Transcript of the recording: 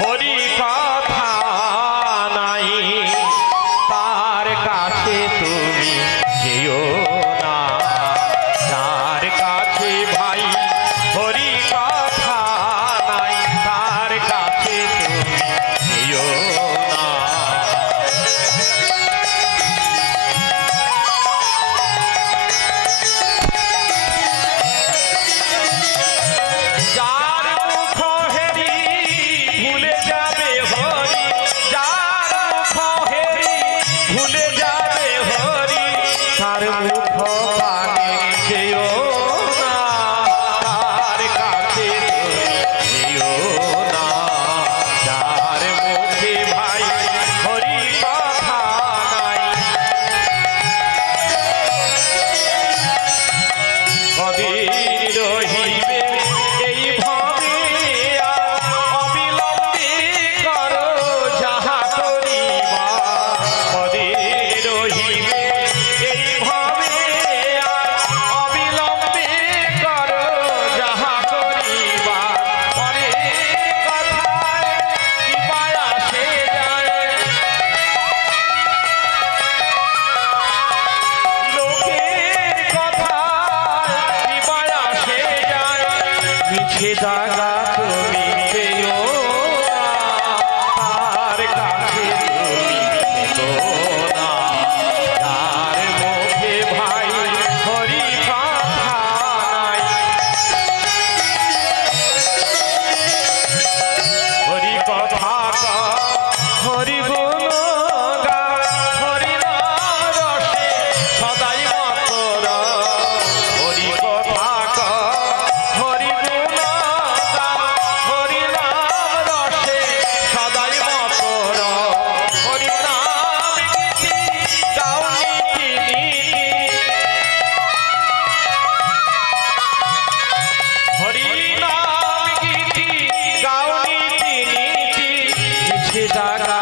হরি কথা নাই, তার কাছে তুমি যেও না, যার কাছে ভাই হরি কথা নাই, তার কাছে তুমি যেও না। যার মুখ হেরি ভুলে যাবে হরি, যার মুখ হেরি ভুলে যাবে হরি, তার মুখ পানে যেও না, তার কাছে তুমি যেও না, যার মুখে ভাই হরি কথা নাই। কদিন রহিবে এই ভাবে আর অবিলম্বে করো যাহা করিবা, কদিন রহিবে এই ভাবে আর অবিলম্বে করো যাহা করিবা, পরে কথায় কৃপায় আসে যায়, লোকের কথায় কৃপায় আসে যায়, মিছে জাগা তুমি যেও না, তার কাছে তুমি যেও না, যার মুখে ভাই হরি কথা নাই। হরি কথা কা, হরি গুণ গা, হরি নাম রসে সদাই মতর, হরি কথা কা, হরি গুণ গা, হরি নাম রসে সদাই মতর, হরি নাম গীতি গাও নীতি নীতি, হরি নাম গীতি গাও নীতি নীতি, মিছে জাগা